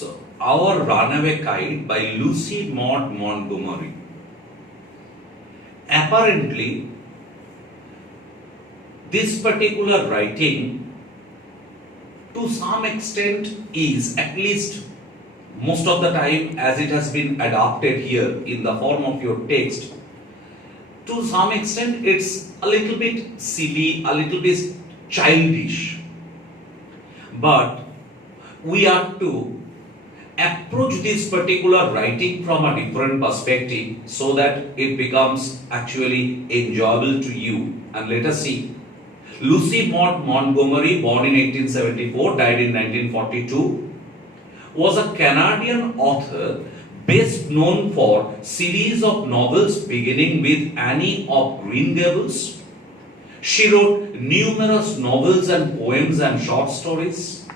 So, Our Runaway Kite by Lucy Maud Montgomery. Apparently, this particular writing to some extent is, at least most of the time as it has been adopted here in the form of your text, to some extent it's a little bit silly, a little bit childish. But we are to approach this particular writing from a different perspective so that it becomes actually enjoyable to you. And let us see. Lucy Maud Montgomery, born in 1874, died in 1942, was a Canadian author best known for series of novels beginning with Annie of Green Gables. She wrote numerous novels and poems and short stories.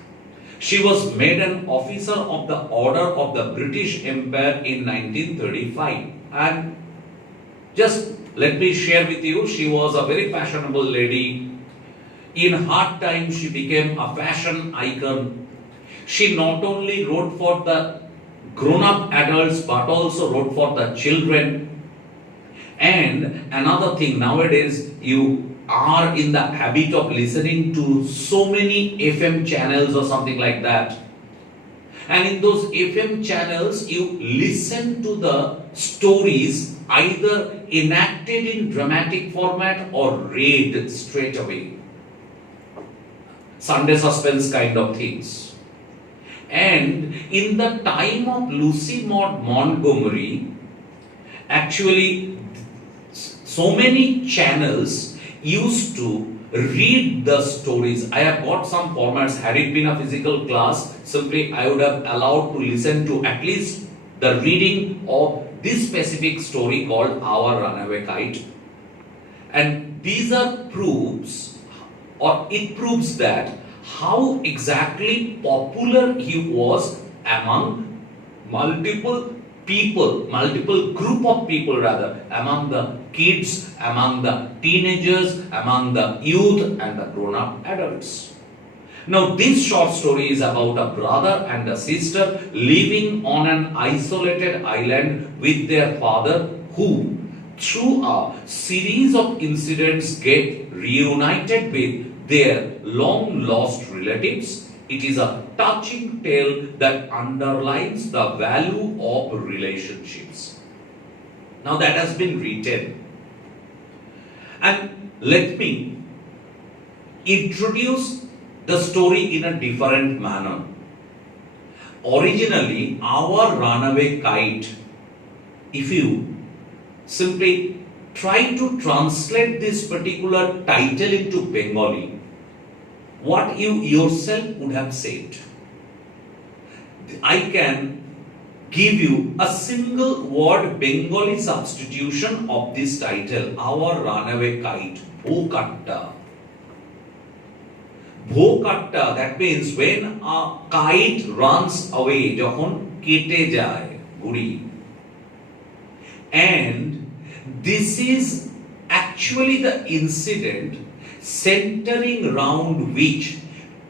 She was made an officer of the Order of the British Empire in 1935. And just let me share with you, she was a very fashionable lady. In hard times, she became a fashion icon. She not only wrote for the grown-up adults but also wrote for the children. And another thing, nowadays you are in the habit of listening to so many FM channels or something like that. And in those FM channels, you listen to the stories either enacted in dramatic format or read straight away. Sunday suspense kind of things. And in the time of Lucy Maud Montgomery, actually so many channels used to read the stories. I have got some formats. Had it been a physical class, simply I would have allowed to listen to at least the reading of this specific story called Our Runaway Kite. And these are proofs, or it proves that how exactly popular he was among multiple people, multiple group of people rather, among the kids, among the teenagers, among the youth and the grown-up adults. Now this short story is about a brother and a sister living on an isolated island with their father, who through a series of incidents get reunited with their long lost relatives. It is a touching tale that underlines the value of relationships. Now that has been written. And let me introduce the story in a different manner. Originally, Our Runaway Kite, if you simply try to translate this particular title into Bengali, what you yourself would have said, I can give you a single word Bengali substitution of this title, Our Runaway Kite, Bhokatta. Bhokatta, that means when a kite runs away, jokhon kete jay, guri. And this is actually the incident centering around which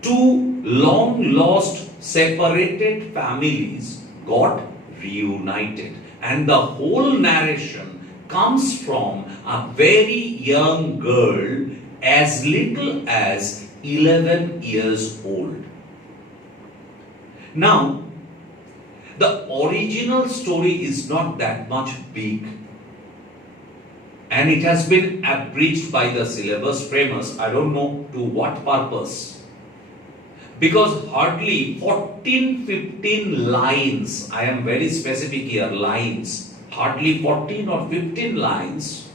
two long lost separated families got reunited. And the whole narration comes from a very young girl as little as 11 years old. Now, the original story is not that much big, and it has been abridged by the syllabus framers. I don't know to what purpose. Because hardly 14-15 lines, I am very specific here, lines, hardly 14 or 15 lines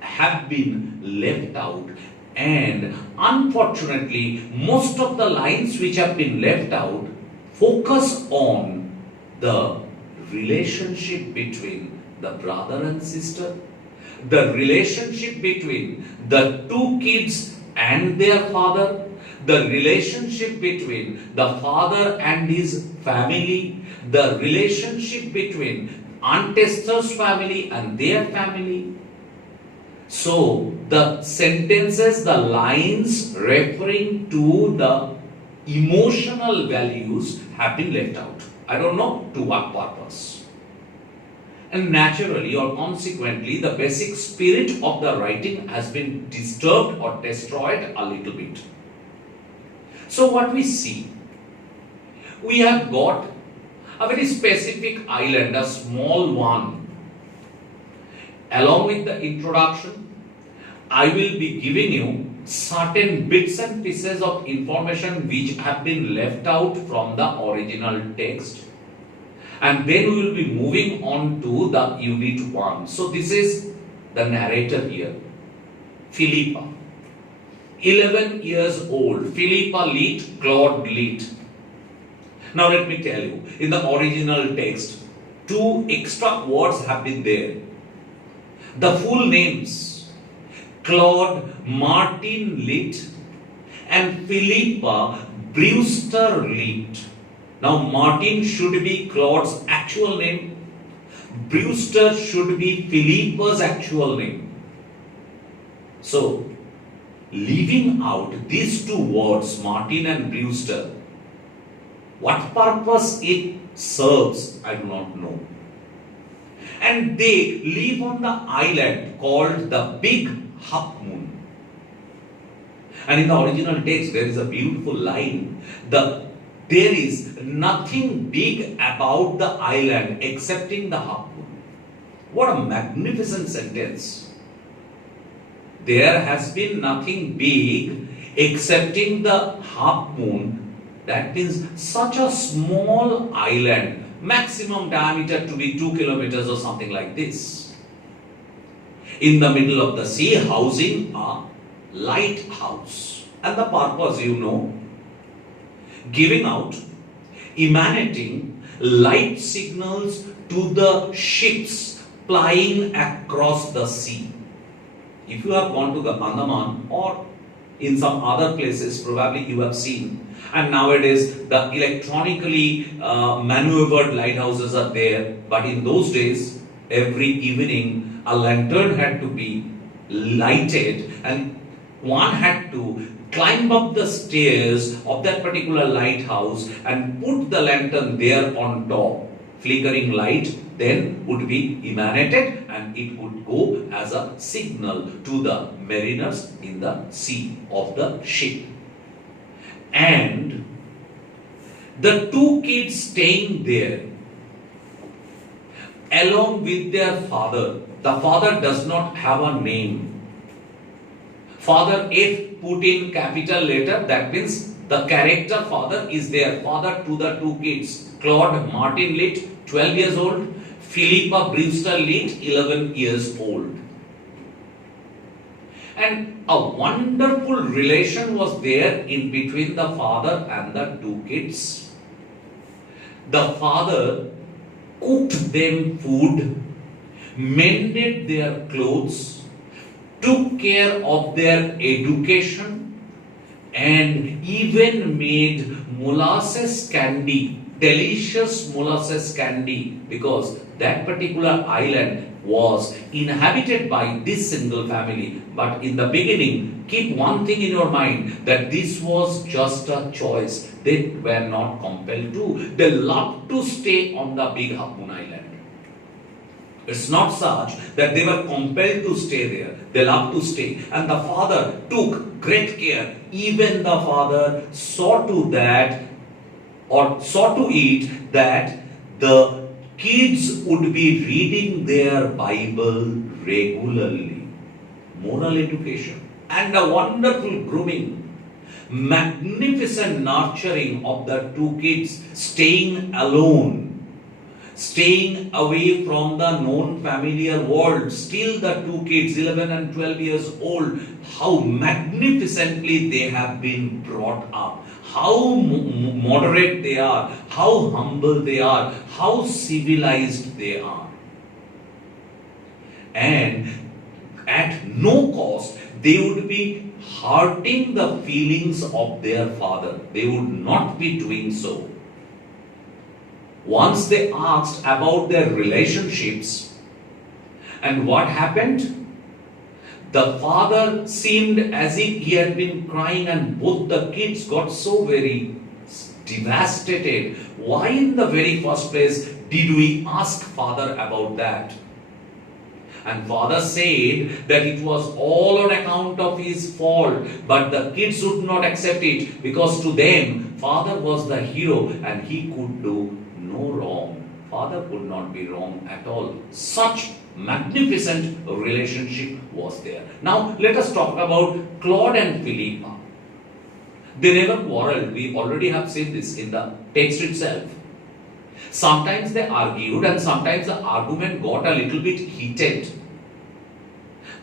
have been left out. And unfortunately, most of the lines which have been left out focus on the relationship between the brother and sister, the relationship between the two kids and their father, the relationship between the father and his family, the relationship between Aunt Esther's family and their family. So, the sentences, the lines referring to the emotional values have been left out. I don't know to what purpose. And naturally or consequently, the basic spirit of the writing has been disturbed or destroyed a little bit. So what we see, we have got a very specific island, a small one. Along with the introduction, I will be giving you certain bits and pieces of information which have been left out from the original text. And then we will be moving on to the unit 1. So this is the narrator here, Philippa. 11 years old, Philippa lit, Claude lit. Now let me tell you, in the original text, 2 extra words have been there. The full names, Claude Martin lit and Philippa Brewster lit. Now Martin should be Claude's actual name. Brewster should be Philippa's actual name. So, leaving out these 2 words, Martin and Brewster, what purpose it serves, I do not know. And they live on the island called the Big Half Moon. And in the original text, there is a beautiful line. There is nothing big about the island excepting the half moon. What a magnificent sentence. There has been nothing big excepting the half moon. That means such a small island, maximum diameter to be 2 kilometers or something like this. In the middle of the sea, housing a lighthouse. And the purpose, you know, giving out, emanating light signals to the ships plying across the sea. If you have gone to the Andaman or in some other places, probably you have seen. And nowadays, the electronically maneuvered lighthouses are there. But in those days, every evening, a lantern had to be lighted and one had to climb up the stairs of that particular lighthouse and put the lantern there on top. Flickering light then would be emanated and it would go as a signal to the mariners in the sea of the ship. And the 2 kids staying there along with their father. The father does not have a name. Father F put in capital letter, that means the character father is their father to the 2 kids. Claude Martin lit, 12 years old. Philippa Brewster lit, 11 years old. And a wonderful relation was there in between the father and the 2 kids. The father cooked them food, mended their clothes, took care of their education, and even made molasses candy, delicious molasses candy, because that particular island was inhabited by this single family. But in the beginning, keep one thing in your mind, that this was just a choice. They were not compelled to. They loved to stay on the Big Half Moon Island. It's not such that they were compelled to stay there. They loved to stay. And the father took great care. Even the father saw to that, or saw to it, that the kids would be reading their Bible regularly. Moral education and a wonderful grooming. Magnificent nurturing of the 2 kids, staying alone, staying away from the known familiar world. Still the 2 kids, 11 and 12 years old, how magnificently they have been brought up. How moderate they are, how humble they are, how civilized they are. And at no cost, they would be hurting the feelings of their father. They would not be doing so. Once they asked about their relationships, and what happened? The father seemed as if he had been crying, and both the kids got so very devastated. Why in the very first place did we ask father about that? And father said that it was all on account of his fault, but the kids would not accept it, because to them father was the hero and he could do no wrong. Father could not be wrong at all. Such magnificent relationship was there. Now let us talk about Claude and Philippa. They never quarreled. We already have seen this in the text itself. Sometimes they argued and sometimes the argument got a little bit heated.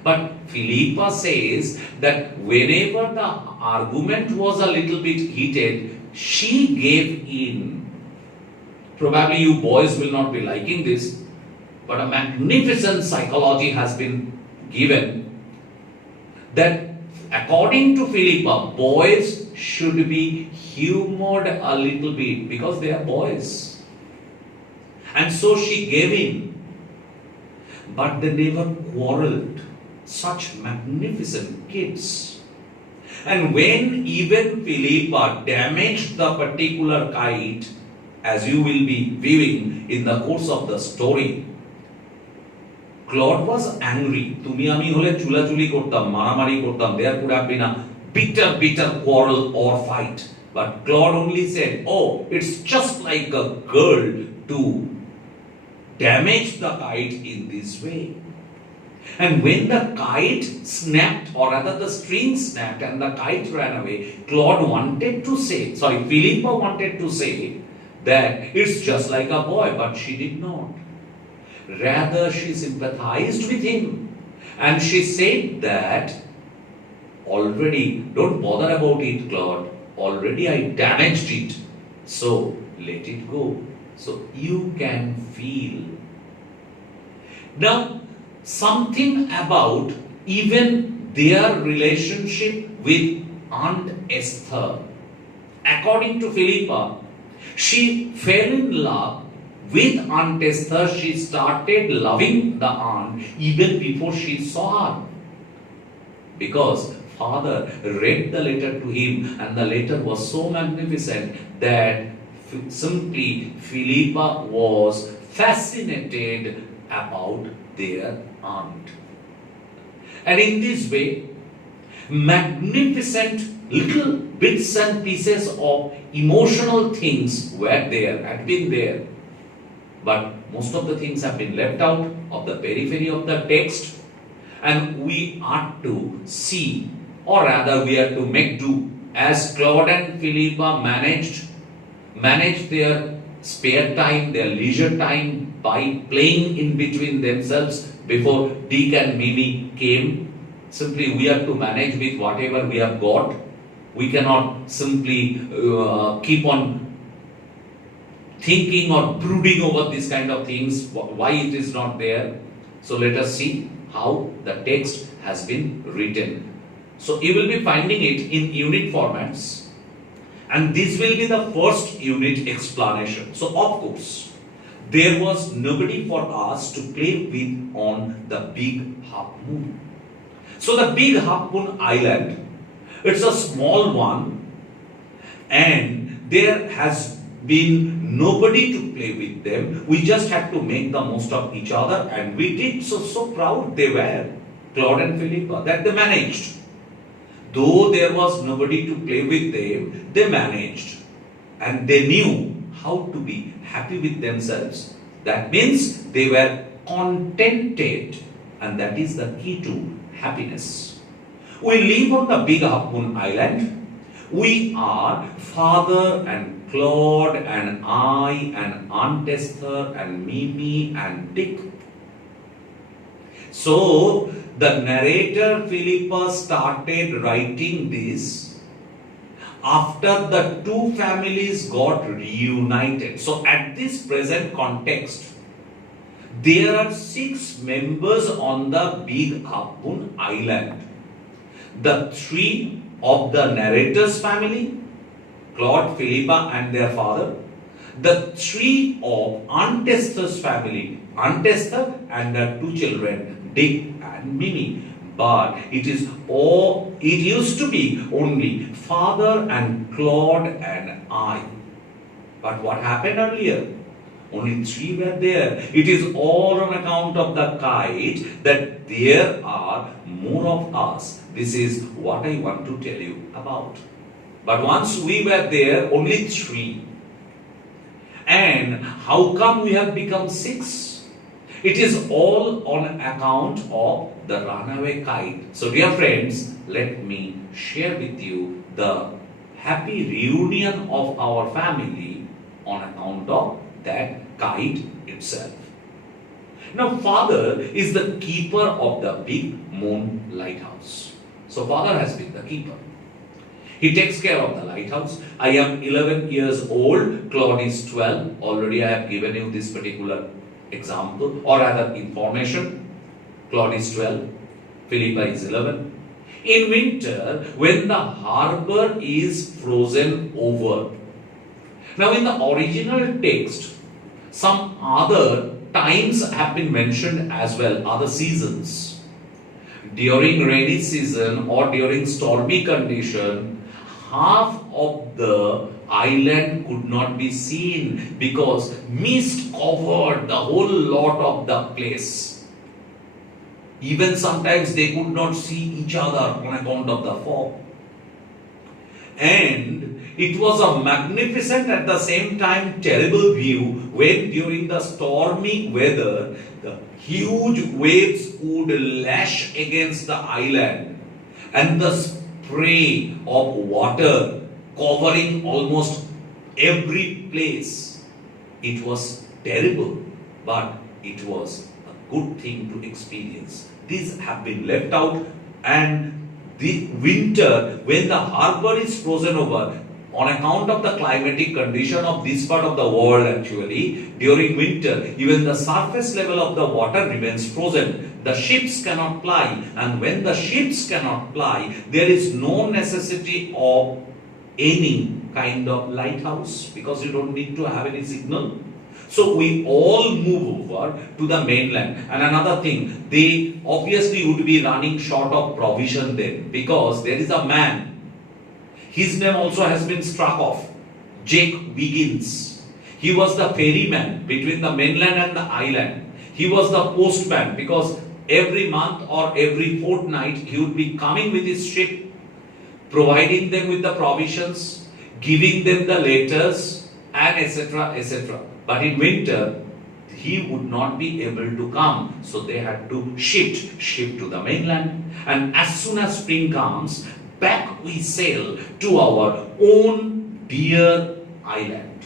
But Philippa says that whenever the argument was a little bit heated, she gave in. Probably you boys will not be liking this, but a magnificent psychology has been given that according to Philippa, boys should be humored a little bit because they are boys. And so she gave in, but they never quarreled. Such magnificent kids. And when even Philippa damaged the particular kite, as you will be viewing in the course of the story, Claude was angry. Tumi ami hole chulachuli kortam, maramari kortam. There could have been a bitter quarrel or fight. But Claude only said, oh, it's just like a girl to damage the kite in this way. And when the kite snapped, or rather the string snapped and the kite ran away, Philippa wanted to say that it's just like a boy, but she did not. Rather, she sympathized with him. And she said that, already, don't bother about it, Claude. Already I damaged it. So, let it go. So, you can feel. Now, something about even their relationship with Aunt Esther. According to Philippa, she fell in love with Aunt Esther. She started loving the aunt even before she saw her. Because father read the letter to him, and the letter was so magnificent that simply Philippa was fascinated about their aunt. And in this way, magnificent little bits and pieces of emotional things had been there. But most of the things have been left out of the periphery of the text, and we are to see, or rather we are to make do, as Claude and Philippa managed their spare time, their leisure time, by playing in between themselves before Dick and Mimi came. Simply we are to manage with whatever we have got. We cannot simply keep on thinking or brooding over these kind of things, why it is not there. So let us see how the text has been written. So you will be finding it in unit formats, and this will be the first unit explanation. So of course, there was nobody for us to play with on the Big Half Moon. So the Big Half Moon Island, it's a small one, and there has been nobody to play with them. We just had to make the most of each other, and we did. So proud they were, Claude and Philippa, that they managed. Though there was nobody to play with them, they managed. And they knew how to be happy with themselves. That means they were contented, and that is the key to happiness. We live on the Big Half Moon Island. We are father and Claude and I and Aunt Esther and Mimi and Dick. So the narrator Philippa started writing this after the two families got reunited. So at this present context, there are 6 members on the Big Half Moon Island. The 3 of the narrator's family, Claude, Philippa and their father. The 3 of Aunt Esther's family, Aunt Esther and her 2 children, Dick and Mimi. but it used to be only father and Claude and I. But what happened earlier? Only 3 were there. It is all on account of the kite that there are more of us. This is what I want to tell you about. But once we were there, only 3. And how come we have become 6? It is all on account of the runaway kite. So dear friends, let me share with you the happy reunion of our family on account of that kite itself. Now, father is the keeper of the big moon lighthouse. So, father has been the keeper. He takes care of the lighthouse. I am 11 years old, Claude is 12. Already I have given you this particular example or rather information. Claude is 12, Philippa is 11. In winter, when the harbor is frozen over. Now, in the original text, some other times have been mentioned as well, other seasons. During rainy season or during stormy condition, half of the island could not be seen because mist covered the whole lot of the place. Even sometimes they could not see each other on account of the fog. And it was a magnificent at the same time terrible view when during the stormy weather the huge waves would lash against the island and the spray of water covering almost every place. It was terrible, but it was a good thing to experience. These have been left out, and the winter when the harbor is frozen over on account of the climatic condition of this part of the world actually, during winter, even the surface level of the water remains frozen. The ships cannot ply, and when the ships cannot ply, there is no necessity of any kind of lighthouse because you don't need to have any signal. So we all move over to the mainland. And another thing, they obviously would be running short of provision then because there is a man. His name also has been struck off, Jake Wiggins. He was the ferryman between the mainland and the island. He was the postman because every month or every fortnight he would be coming with his ship, providing them with the provisions, giving them the letters, and etc. etc. But in winter, he would not be able to come. So they had to shift to the mainland. And as soon as spring comes, back we sail to our own dear island.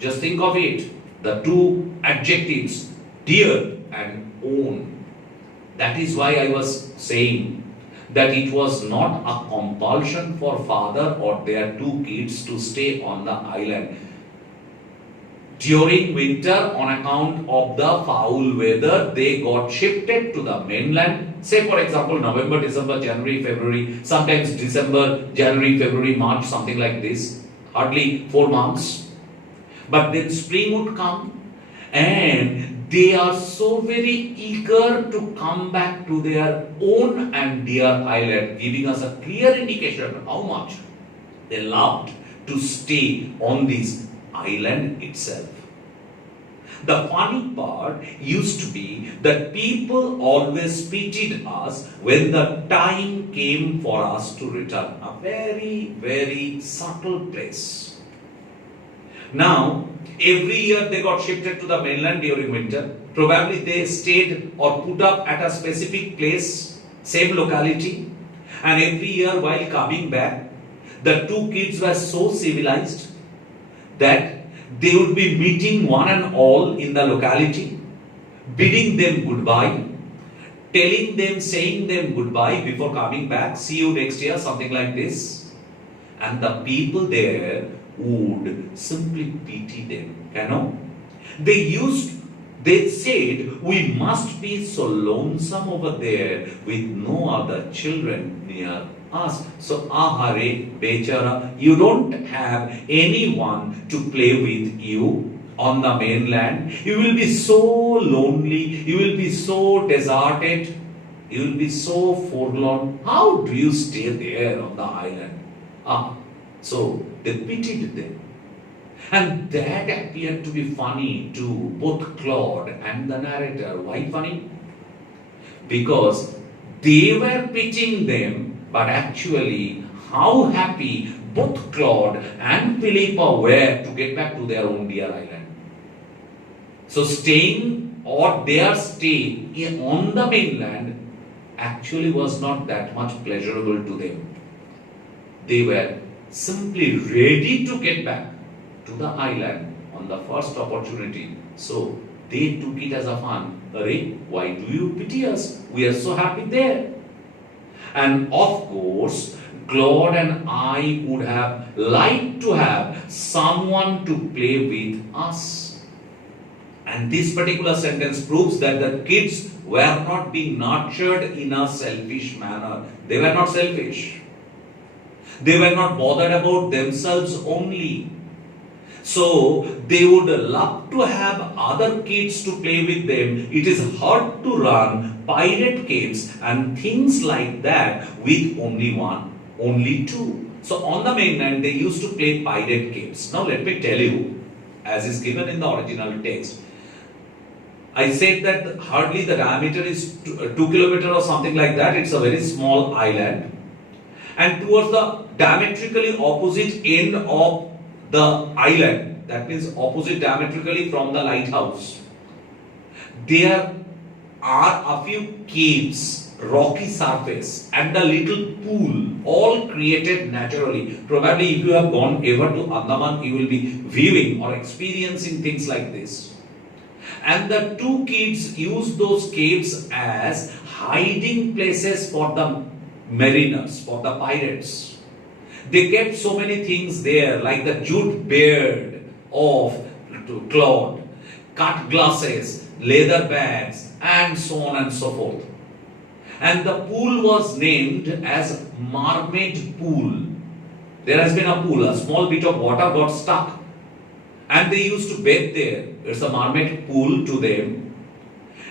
Just think of it. The two adjectives, dear and own. That is why I was saying that it was not a compulsion for father or their 2 kids to stay on the island. During winter, on account of the foul weather, they got shifted to the mainland. Say for example, November, December, January, February, sometimes December, January, February, March, something like this. Hardly 4 months. But then spring would come and they are so very eager to come back to their own and dear island, giving us a clear indication how much they loved to stay on this island itself. The funny part used to be that people always pitied us when the time came for us to return. A very, very subtle place. Now, every year they got shifted to the mainland during winter. Probably they stayed or put up at a specific place, same locality. And every year while coming back, the 2 kids were so civilized that they would be meeting one and all in the locality, bidding them goodbye, telling them, saying them goodbye before coming back, see you next year, something like this. And the people there would simply pity them, you know. They said, we must be so lonesome over there with no other children near us. So, ahare, bechara, you don't have anyone to play with you on the mainland. You will be so lonely, you will be so deserted. You will be so forlorn. How do you stay there on the island? So they pitied them. And that appeared to be funny to both Claude and the narrator. Why funny? Because they were pitying them, but actually, how happy both Claude and Philippa were to get back to their own dear island. So staying or their stay on the mainland actually was not that much pleasurable to them. They were simply ready to get back to the island on the first opportunity. So they took it as a fun. Arey, why do you pity us? We are so happy there. And of course, Claude and I would have liked to have someone to play with us. And this particular sentence proves that the kids were not being nurtured in a selfish manner. They were not selfish. They were not bothered about themselves only. So they would love to have other kids to play with them. It is hard to run pirate games and things like that with only one, only two. So on the mainland they used to play pirate games. Now let me tell you, as is given in the original text, I said that hardly the diameter is 2 kilometers or something like that. It's a very small island. And towards the diametrically opposite end of the island, that means opposite diametrically from the lighthouse, there are a few caves, rocky surface, and a little pool, all created naturally. Probably if you have gone ever to Andaman, you will be viewing or experiencing things like this. And the two kids use those caves as hiding places for the mariners, for the pirates. They kept so many things there, like the jute beard of Claude, cut glasses, leather bags, and so on and so forth. And the pool was named as Mermaid Pool. There has been a pool, a small bit of water got stuck, and they used to bathe there. It's a mermaid pool to them.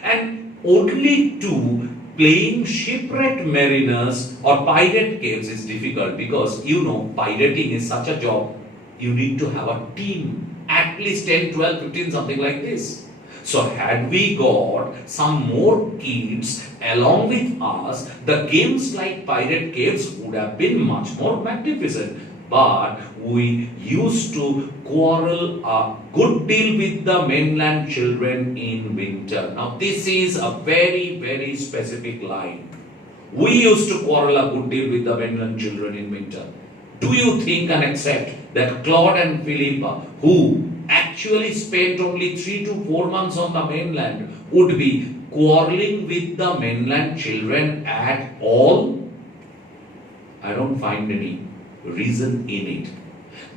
And only to playing shipwrecked mariners or pirate caves is difficult, because you know pirating is such a job. You need to have a team, at least 10, 12, 15, something like this. So had we got some more kids along with us, the games like pirate caves would have been much more magnificent. But we used to quarrel a good deal with the mainland children in winter. Now this is a very, very specific line. We used to quarrel a good deal with the mainland children in winter. Do you think and accept that Claude and Philippa, who actually spent only 3 to 4 months on the mainland, would be quarreling with the mainland children at all? I don't find any reason in it.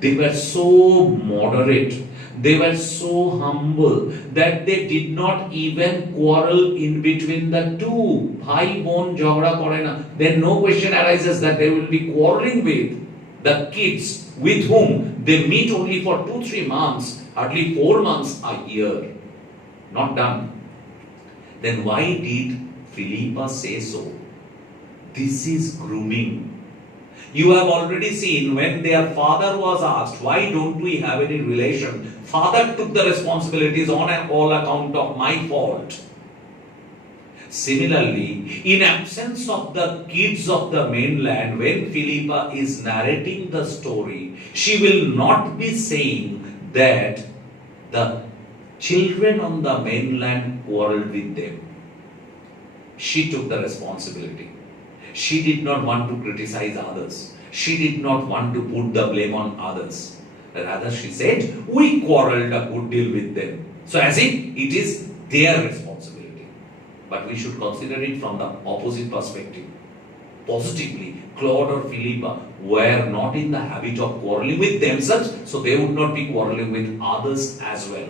They were so moderate, they were so humble that they did not even quarrel in between the two. Bhai bon jhagda kore na. Then no question arises that they will be quarreling with the kids with whom they meet only for 2-3 months, hardly 4 months a year. Not done. Then why did Philippa say so? This is grooming. You have already seen when their father was asked, why don't we have any relation? Father took the responsibilities on and all account of my fault. Similarly, in absence of the kids of the mainland, when Philippa is narrating the story, she will not be saying that the children on the mainland quarreled with them. She took the responsibility. She did not want to criticize others. She did not want to put the blame on others. Rather, she said, we quarreled a good deal with them. So as if it is their responsibility. But we should consider it from the opposite perspective. Positively, Claude or Philippa were not in the habit of quarreling with themselves, so they would not be quarreling with others as well.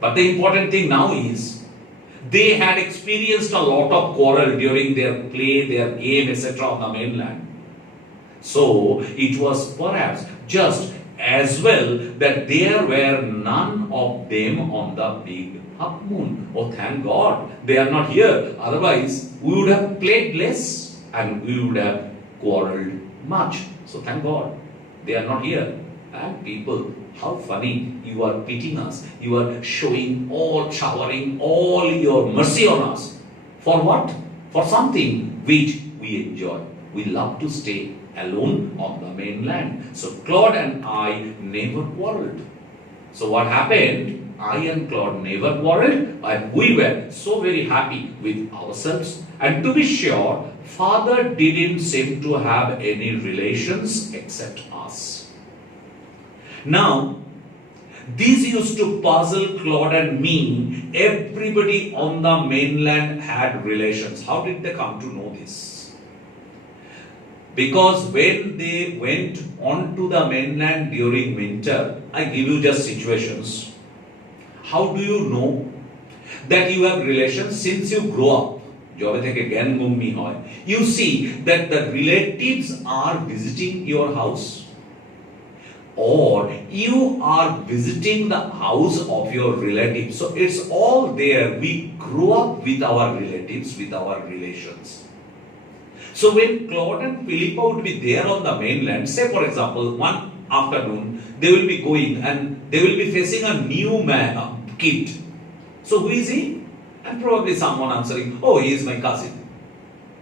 But the important thing now is, they had experienced a lot of quarrel during their play, their game, etc. on the mainland. So it was perhaps just as well that there were none of them on the big half moon. Oh, thank God they are not here. Otherwise, we would have played less and we would have quarreled much. So thank God they are not here. And people, how funny, you are pitying us. You are showering all your mercy on us. For what? For something which we enjoy. We love to stay alone on the mainland. So Claude and I never quarreled. So what happened? I and Claude never quarreled, and we were so very happy with ourselves. And to be sure, Father didn't seem to have any relations except us. Now, this used to puzzle Claude and me. Everybody on the mainland had relations. How did they come to know this? Because when they went onto the mainland during winter, I give you just situations. How do you know that you have relations since you grow up? You see that the relatives are visiting your house, or you are visiting the house of your relatives. So it's all there. We grow up with our relatives, with our relations. So when Claude and Philippa would be there on the mainland, say for example, one afternoon, they will be going and they will be facing a new kid. So who is he? And probably someone answering, oh, he is my cousin.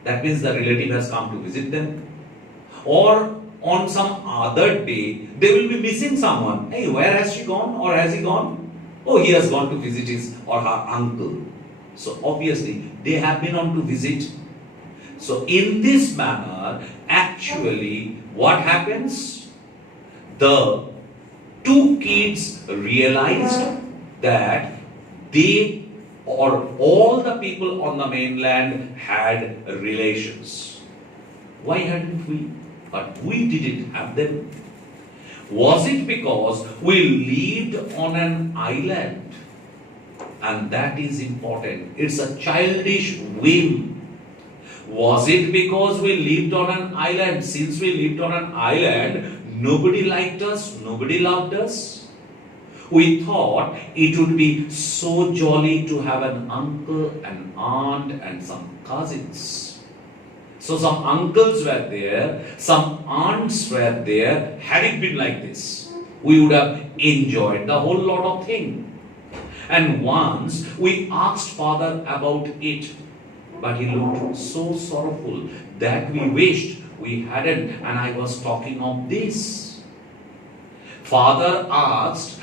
That means the relative has come to visit them. Or on some other day, they will be missing someone. Hey, where has she gone or has he gone? Oh, he has gone to visit his or her uncle. So obviously, they have been on to visit. So in this manner, actually, what happens? The two kids realized that they or all the people on the mainland had relations. Why hadn't we? But we didn't have them. Was it because we lived on an island? And that is important. It's a childish whim. Was it because we lived on an island? Since we lived on an island, nobody liked us, nobody loved us. We thought it would be so jolly to have an uncle, an aunt, and some cousins. So some uncles were there, some aunts were there. Had it been like this, we would have enjoyed the whole lot of thing. And once we asked Father about it, but he looked so sorrowful that we wished we hadn't. And I was talking of this. Father asked,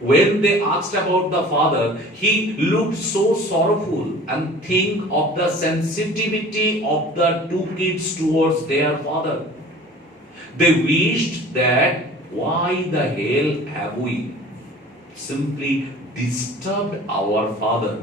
when they asked about the father, he looked so sorrowful, and think of the sensitivity of the two kids towards their father. They wished that why the hell have we simply disturbed our father?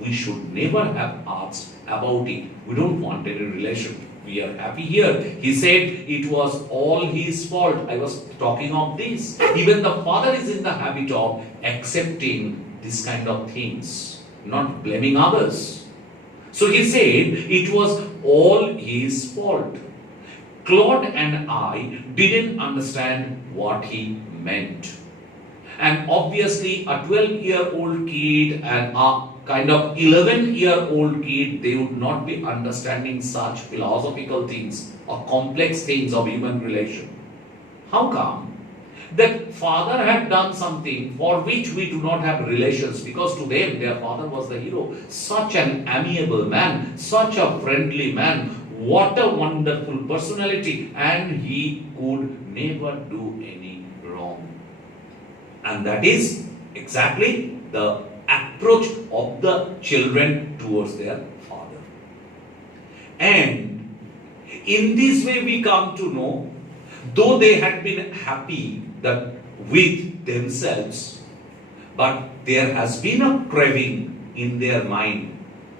We should never have asked about it. We don't want any relation. We are happy here. He said it was all his fault. I was talking of this. Even the father is in the habit of accepting this kind of things, not blaming others. So he said it was all his fault. Claude and I didn't understand what he meant. And obviously a 12-year-old kid and a kind of 11-year-old kid, they would not be understanding such philosophical things or complex things of human relation. How come? That father had done something for which we do not have relations, because to them their father was the hero. Such an amiable man, such a friendly man, what a wonderful personality, and he could never do any wrong. And that is exactly the approach of the children towards their father. And in this way we come to know, though they had been happy that with themselves, but there has been a craving in their mind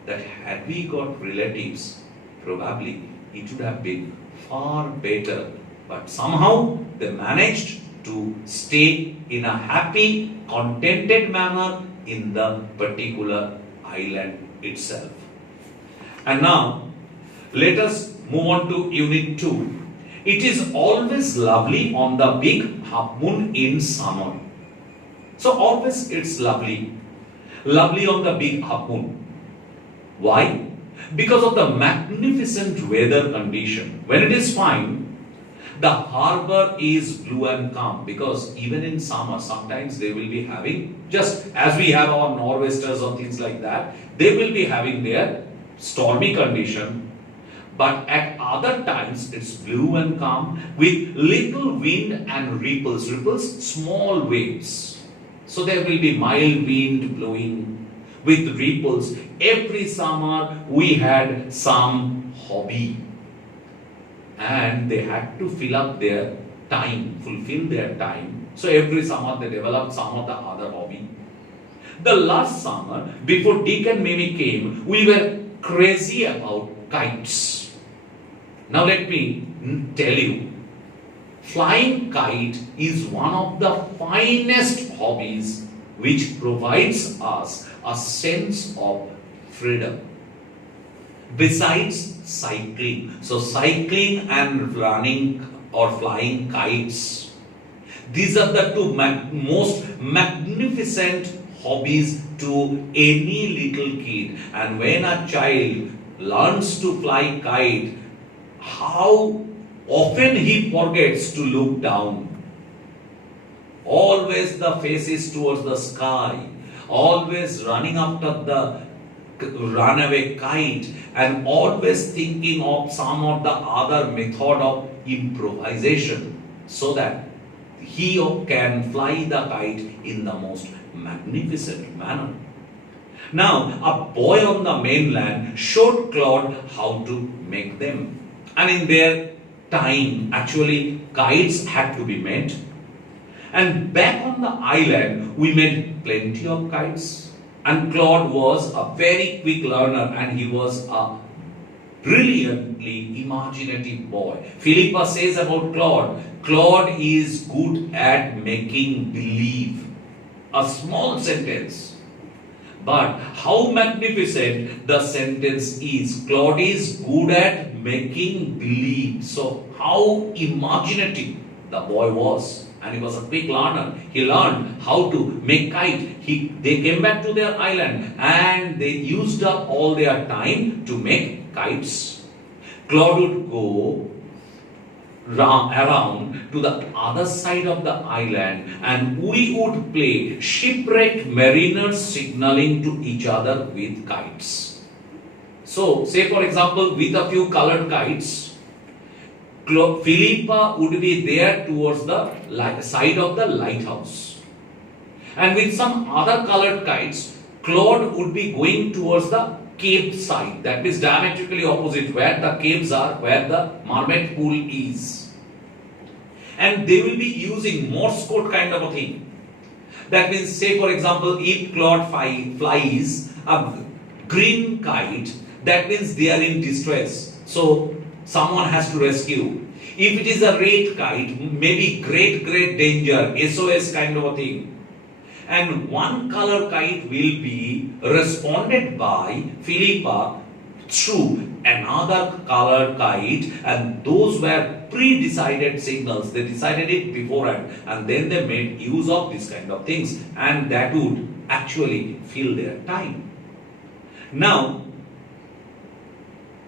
that had we got relatives, probably it would have been far better. But somehow they managed to stay in a happy, contented manner in the particular island itself. And now, let us move on to Unit 2. It is always lovely on the big half moon in summer. So always it's lovely. Lovely on the big half moon. Why? Because of the magnificent weather condition. When it is fine, the harbor is blue and calm, because even in summer, sometimes they will be having, just as we have our nor'westers or things like that, they will be having their stormy condition. But at other times, it's blue and calm with little wind and ripples. Ripples, small waves. So there will be mild wind blowing with ripples. Every summer, we had some hobby. And they had to fill up their time, fulfill their time. So every summer they developed some of the other hobby. The last summer, before Dick and Mimi came, we were crazy about kites. Now let me tell you, flying kite is one of the finest hobbies which provides us a sense of freedom. Besides cycling. So cycling and running or flying kites. These are the two most magnificent hobbies to any little kid. And when a child learns to fly kite, how often he forgets to look down. Always the face is towards the sky. Always running after the runaway kite, and always thinking of some of the other method of improvisation so that he can fly the kite in the most magnificent manner. Now, a boy on the mainland showed Claude how to make them. And in their time, actually, kites had to be made. And back on the island, we made plenty of kites. And Claude was a very quick learner, and he was a brilliantly imaginative boy. Philippa says about Claude, Claude is good at making believe. A small sentence. But how magnificent the sentence is. Claude is good at making believe. So how imaginative the boy was. And he was a quick learner. He learned how to make kite. They came back to their island and they used up all their time to make kites. Claude would go around to the other side of the island, and we would play shipwrecked mariners signaling to each other with kites. So, say for example, with a few colored kites, Philippa would be there towards the side of the lighthouse. And with some other colored kites, Claude would be going towards the cave side. That means diametrically opposite where the caves are, where the mermaid pool is. And they will be using Morse code kind of a thing. That means, say for example, if Claude flies a green kite, that means they are in distress. So, someone has to rescue. If it is a red kite, maybe great danger, SOS kind of a thing. And one color kite will be responded by Philippa through another color kite, and those were pre-decided signals. They decided it beforehand, and then they made use of these kind of things, and that would actually fill their time. Now,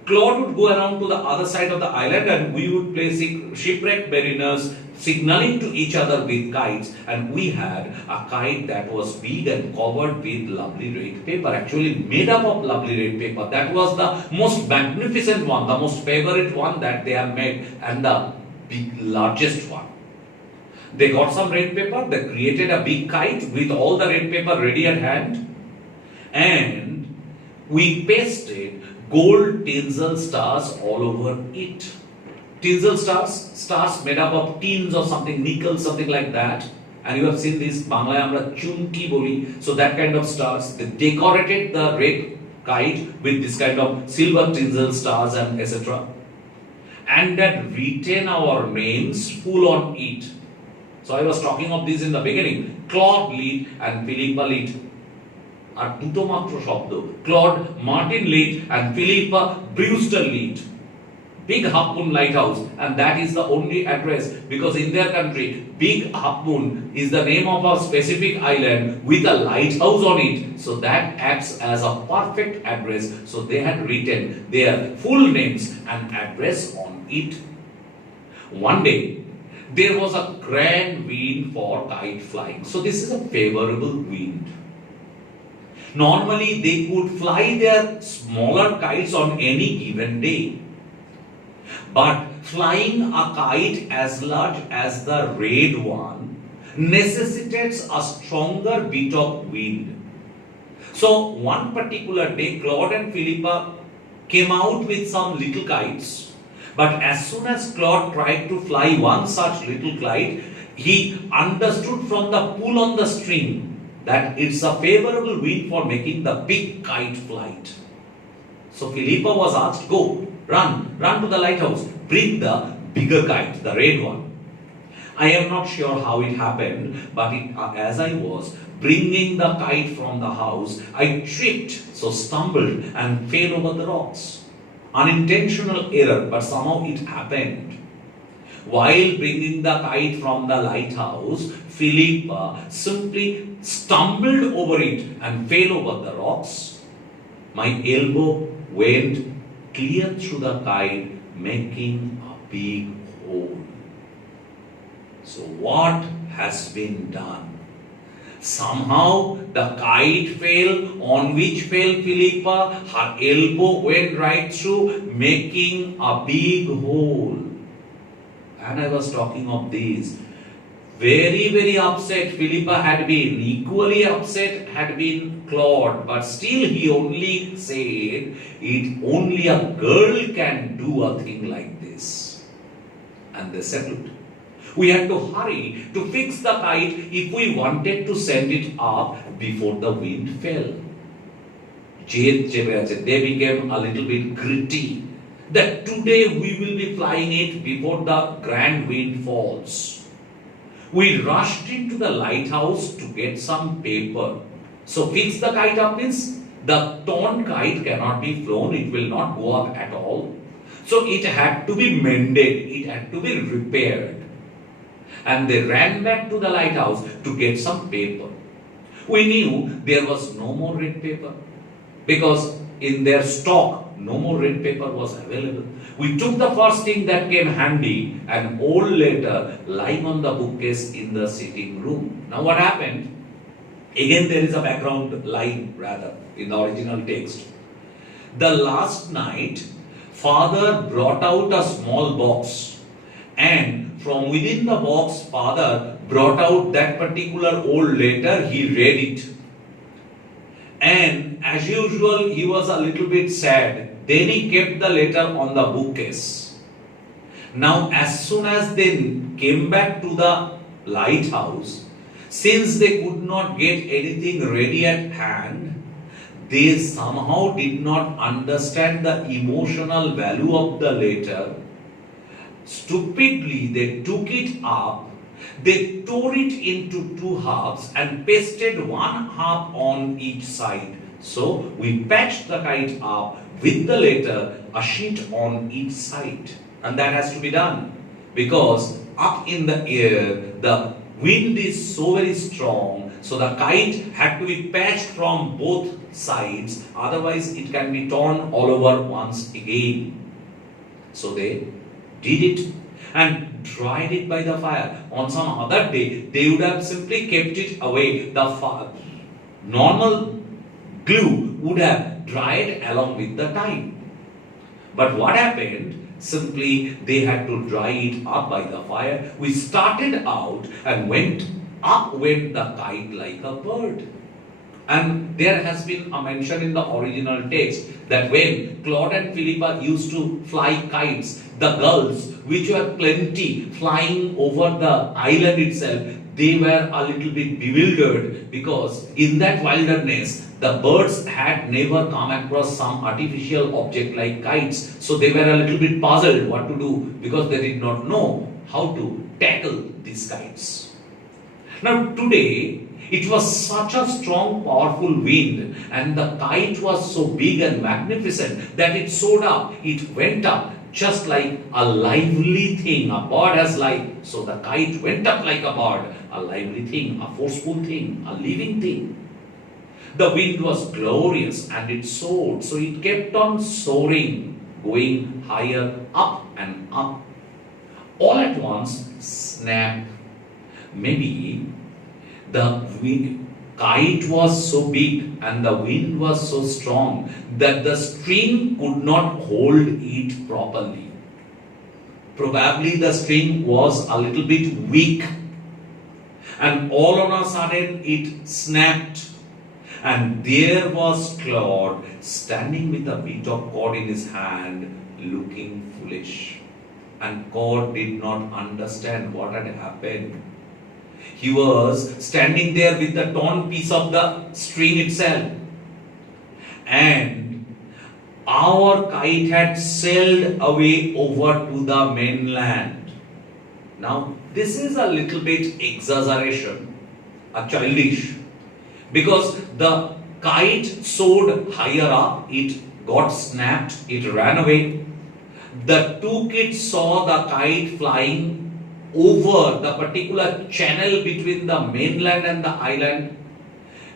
Claude would go around to the other side of the island, and we would play shipwrecked mariners signaling to each other with kites. And we had a kite that was big and covered with lovely red paper, actually made up of lovely red paper. That was the most magnificent one, the most favorite one that they have made, and the largest one. They got some red paper, they created a big kite with all the red paper ready at hand, and we pasted gold tinsel stars all over it. Tinsel stars made up of tins or something, nickel, something like that. And you have seen this, Banglaye amra chunki boli. So that kind of stars. They decorated the red kite with this kind of silver tinsel stars and etc. And that written our names full on it. So I was talking of this in the beginning. Claude lead and Philippa lead. আর দুটো মাত্র শব্দ, Claude Martin Lead and Philippa Brewster lead. Big Half Moon Lighthouse, and that is the only address, because in their country, Big Half Moon is the name of a specific island with a lighthouse on it. So that acts as a perfect address. So they had written their full names and address on it. One day, there was a grand wind for kite flying. So this is a favorable wind. Normally, they could fly their smaller kites on any given day. But flying a kite as large as the red one necessitates a stronger bit of wind. So one particular day, Claude and Philippa came out with some little kites. But as soon as Claude tried to fly one such little kite, he understood from the pull on the string that it's a favorable wind for making the big kite flight. So Philippa was asked, go, run to the lighthouse, bring the bigger kite, the red one. I am not sure how it happened, but as I was bringing the kite from the house, I tripped, so stumbled and fell over the rocks. Unintentional error, but somehow it happened. While bringing the kite from the lighthouse, Philippa simply stumbled over it and fell over the rocks. My elbow went clear through the kite, making a big hole. So what has been done? Somehow the kite fell, on which fell Philippa. Her elbow went right through, making a big hole. And I was talking of this. Very, very upset Philippa had been. Equally upset had been Claude. But still he only said, only a girl can do a thing like this. And they settled. We had to hurry to fix the kite if we wanted to send it up before the wind fell. They became a little bit gritty. That today we will be flying it before the grand wind falls. We rushed into the lighthouse to get some paper. So fix the kite up means the torn kite cannot be flown, it will not go up at all. So it had to be mended, it had to be repaired. And they ran back to the lighthouse to get some paper. We knew there was no more red paper because in their stock no more red paper was available. We took the first thing that came handy, an old letter lying on the bookcase in the sitting room. Now what happened? Again there is a background line rather in the original text. The last night, father brought out a small box, and from within the box, father brought out that particular old letter. He read it. And as usual, he was a little bit sad. Then he kept the letter on the bookcase. Now, as soon as they came back to the lighthouse, since they could not get anything ready at hand, they somehow did not understand the emotional value of the letter. Stupidly, they took it up, they tore it into two halves and pasted one half on each side. So we patched the kite up with the letter, a sheet on each side. And that has to be done because up in the air, the wind is so very strong. So the kite had to be patched from both sides. Otherwise, it can be torn all over once again. So they did it and dried it by the fire. On some other day, they would have simply kept it away. The normal glue would have dried along with the time. But what happened? Simply, they had to dry it up by the fire. We started out and went the kite like a bird. And there has been a mention in the original text that when Claude and Philippa used to fly kites, the gulls, which were plenty flying over the island itself, they were a little bit bewildered because in that wilderness, the birds had never come across some artificial object like kites. So they were a little bit puzzled what to do because they did not know how to tackle these kites. Now today, it was such a strong, powerful wind and the kite was so big and magnificent that it soared up, it went up just like a lively thing. A bird has life. So the kite went up like a bird, a lively thing, a forceful thing, a living thing. The wind was glorious and it soared, so it kept on soaring, going higher up and up. All at once, snap. Maybe the kite was so big and the wind was so strong that the string could not hold it properly. Probably the string was a little bit weak, and all on a sudden it snapped. And there was Claude standing with a bit of cord in his hand, looking foolish. And Claude did not understand what had happened. He was standing there with the torn piece of the string itself. And our kite had sailed away over to the mainland. Now, this is a little bit exaggeration, a childish. Because the kite soared higher up, it got snapped, it ran away. The two kids saw the kite flying over the particular channel between the mainland and the island,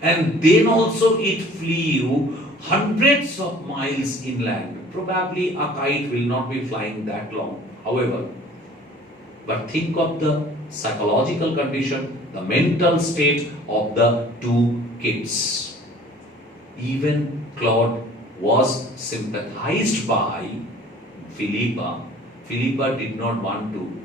and then also it flew hundreds of miles inland. Probably a kite will not be flying that long, however. But think of the psychological condition, the mental state of the two kids. Even Claude was sympathized by Philippa. Philippa did not want to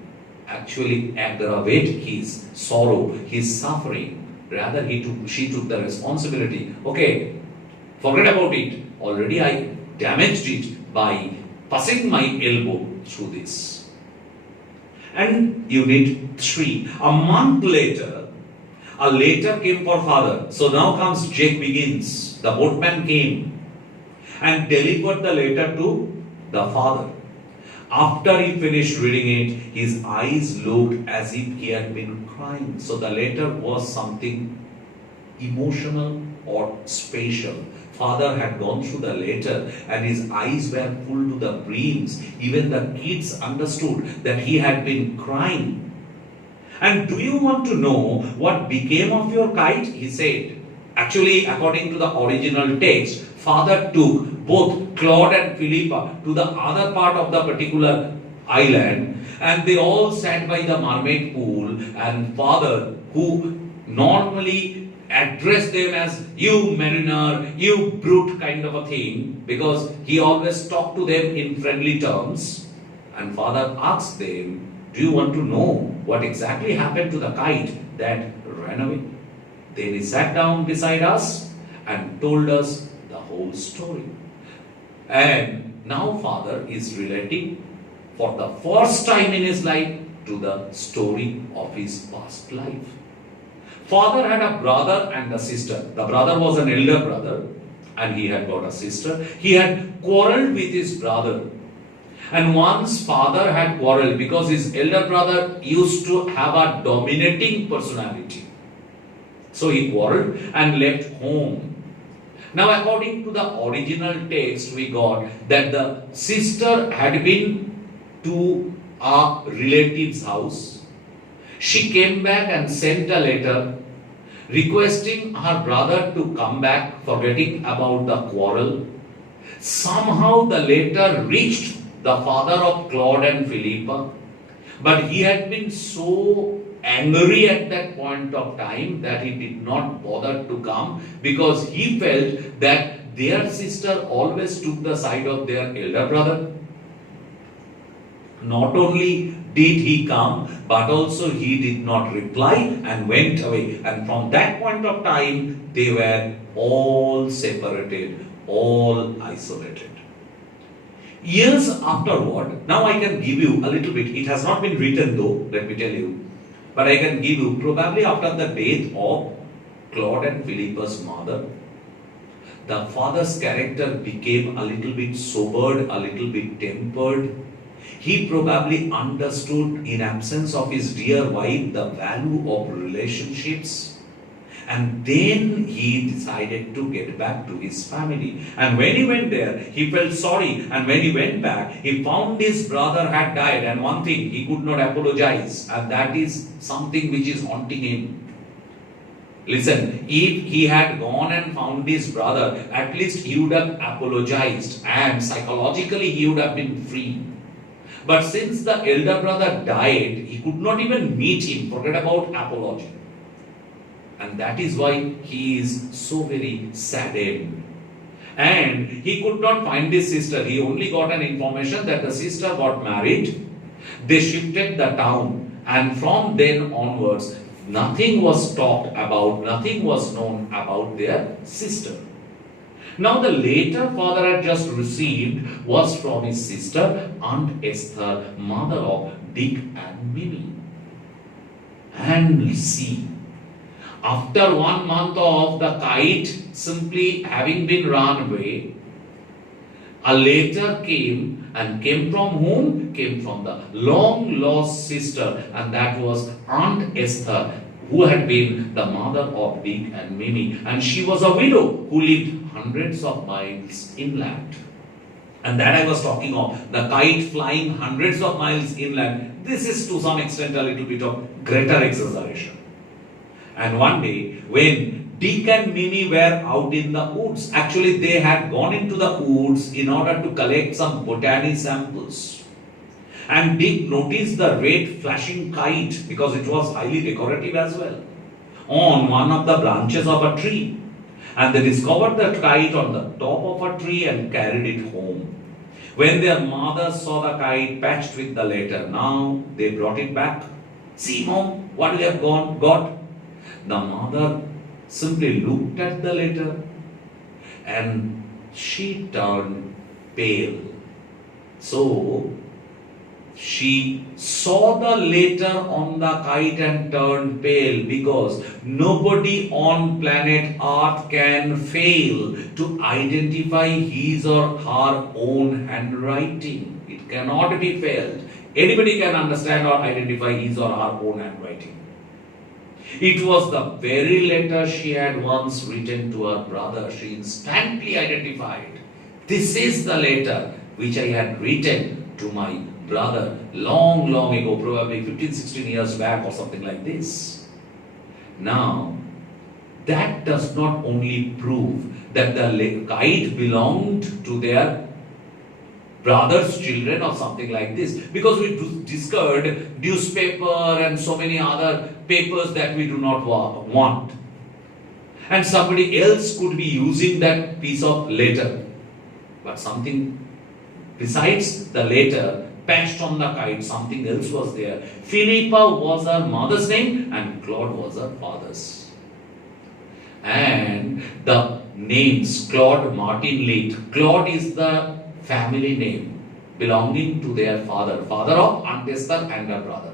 actually aggravate his sorrow, his suffering. Rather, she took the responsibility. Okay, forget about it. Already I damaged it by passing my elbow through this. And Unit 3. A month later, a letter came for father. So now comes Jake begins. The boatman came and delivered the letter to the father. After he finished reading it, his eyes looked as if he had been crying. So the letter was something emotional or special. Father had gone through the letter and his eyes were full to the brims. Even the kids understood that he had been crying. And do you want to know what became of your kite? He said. Actually, according to the original text, father took both Claude and Philippa to the other part of the particular island, and they all sat by the mermaid pool, and father, who normally addressed them as you mariner, you brute kind of a thing, because he always talked to them in friendly terms, and father asked them, do you want to know what exactly happened to the kite that ran away? Then he sat down beside us and told us the whole story. And now father is relating for the first time in his life to the story of his past life. Father had a brother and a sister. The brother was an elder brother and he had got a sister. He had quarreled with his brother. And once father had quarreled because his elder brother used to have a dominating personality. So he quarreled and left home. Now, according to the original text, we got that the sister had been to a relative's house. She came back and sent a letter requesting her brother to come back, forgetting about the quarrel. Somehow the letter reached the father of Claude and Philippa, but he had been so angry at that point of time that he did not bother to come, because he felt that their sister always took the side of their elder brother. Not only did he come, but also he did not reply and went away. And from that point of time, they were all separated, all isolated. Years afterward, now I can give you a little bit, it has not been written though, let me tell you, but I can give you, probably after the death of Claude and Philippa's mother, the father's character became a little bit sobered, a little bit tempered. He probably understood, in absence of his dear wife, the value of relationships. And then he decided to get back to his family. And when he went there, he felt sorry. And when he went back, he found his brother had died. And one thing, he could not apologize. And that is something which is haunting him. Listen, if he had gone and found his brother, at least he would have apologized. And psychologically, he would have been free. But since the elder brother died, he could not even meet him. Forget about apology. And that is why he is so very saddened. And he could not find his sister. He only got an information that the sister got married. They shifted the town. And from then onwards, nothing was talked about, nothing was known about their sister. Now the letter father had just received was from his sister, Aunt Esther, mother of Dick and Mimi. And see, after 1 month of the kite simply having been run away, a letter came, and came from whom? Came from the long lost sister, and that was Aunt Esther, who had been the mother of Dick and Mimi. And she was a widow who lived hundreds of miles inland. And that I was talking of, the kite flying hundreds of miles inland. This is to some extent a little bit of greater exaggeration. And one day, when Dick and Mimi were out in the woods, actually they had gone into the woods in order to collect some botany samples. And Dick noticed the red flashing kite, because it was highly decorative as well, on one of the branches of a tree. And they discovered the kite on the top of a tree and carried it home. When their mother saw the kite patched with the letter, now they brought it back. See, Mom, what we have got? The mother simply looked at the letter and she turned pale. So she saw the letter on the kite and turned pale, because nobody on planet Earth can fail to identify his or her own handwriting. It cannot be failed. Anybody can understand or identify his or her own handwriting. It was the very letter she had once written to her brother. She instantly identified, this is the letter which I had written to my brother long ago, probably 15-16 years back or something like this. Now, that does not only prove that the kite belonged to their brother's children or something like this, because we discard newspaper and so many other papers that we do not want. And somebody else could be using that piece of letter. But something besides the letter patched on the kite, something else was there. Philippa was her mother's name and Claude was her father's. And the names Claude, Martin Leet. Claude is the family name belonging to their father of Aunt Esther and her brother.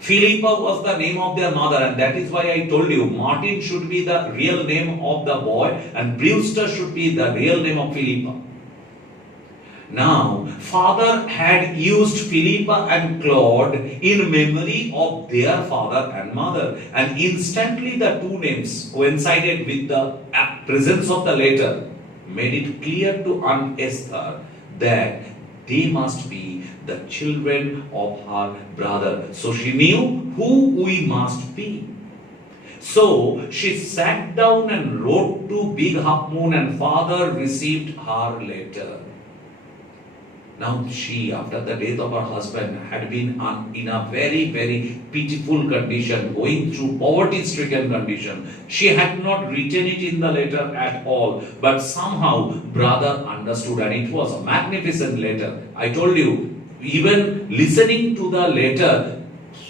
Philippa was the name of their mother, and that is why I told you Martin should be the real name of the boy and Brewster should be the real name of Philippa. Now, father had used Philippa and Claude in memory of their father and mother, and instantly the two names coincided with the presence of the letter, made it clear to Aunt Esther that they must be the children of her brother. So she knew who we must be. So she sat down and wrote to Big Half Moon, and father received her letter. Now she, after the death of her husband, had been in a very pitiful condition, going through poverty-stricken condition. She had not written it in the letter at all, but somehow brother understood, and it was a magnificent letter. I told you, even listening to the letter,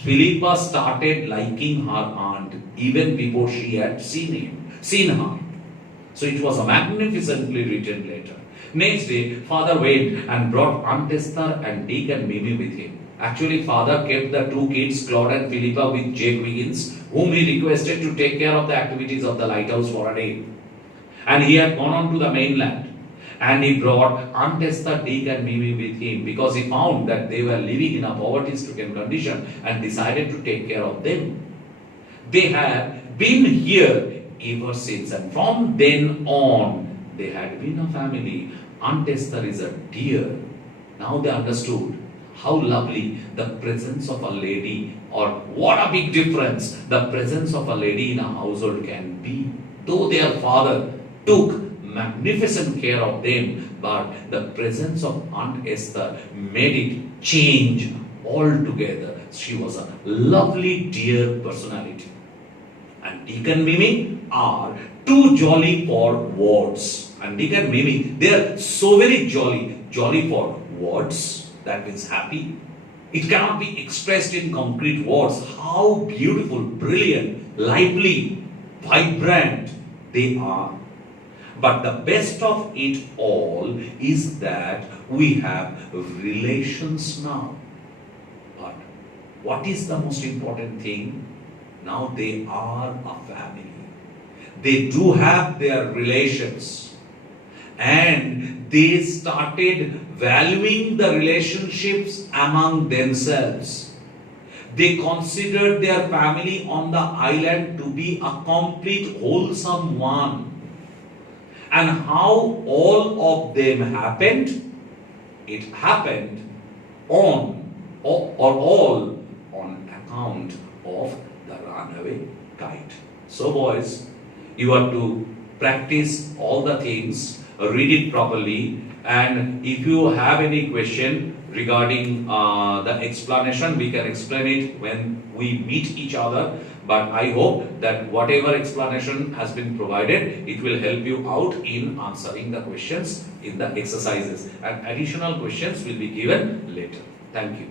Philippa started liking her aunt even before she had seen her. So it was a magnificently written letter. Next day, father went and brought Aunt Esther and Dick and Mimi with him. Actually, father kept the two kids, Claude and Philippa, with Jake Wiggins, whom he requested to take care of the activities of the lighthouse for a day. And he had gone on to the mainland. And he brought Aunt Esther, Dick and Mimi with him, because he found that they were living in a poverty-stricken condition and decided to take care of them. They had been here ever since, and from then on, they had been a family. Aunt Esther is a dear. Now they understood how lovely the presence of a lady, or what a big difference the presence of a lady in a household can be. Though their father took magnificent care of them, but the presence of Aunt Esther made it change altogether. She was a lovely, dear personality. And Deacon Mimi are too jolly for words. And Deacon Mimi, they are so very jolly. Jolly for words, that means happy. It cannot be expressed in concrete words. How beautiful, brilliant, lively, vibrant they are. But the best of it all is that we have relations now. But what is the most important thing? Now they are a family. They do have their relations. And they started valuing the relationships among themselves. They considered their family on the island to be a complete, wholesome one. And how all of them happened? It happened on or all on account of the runaway kite. So boys, you have to practice all the things, read it properly, and if you have any question regarding the explanation, we can explain it when we meet each other. But I hope that whatever explanation has been provided, it will help you out in answering the questions in the exercises. And additional questions will be given later. Thank you.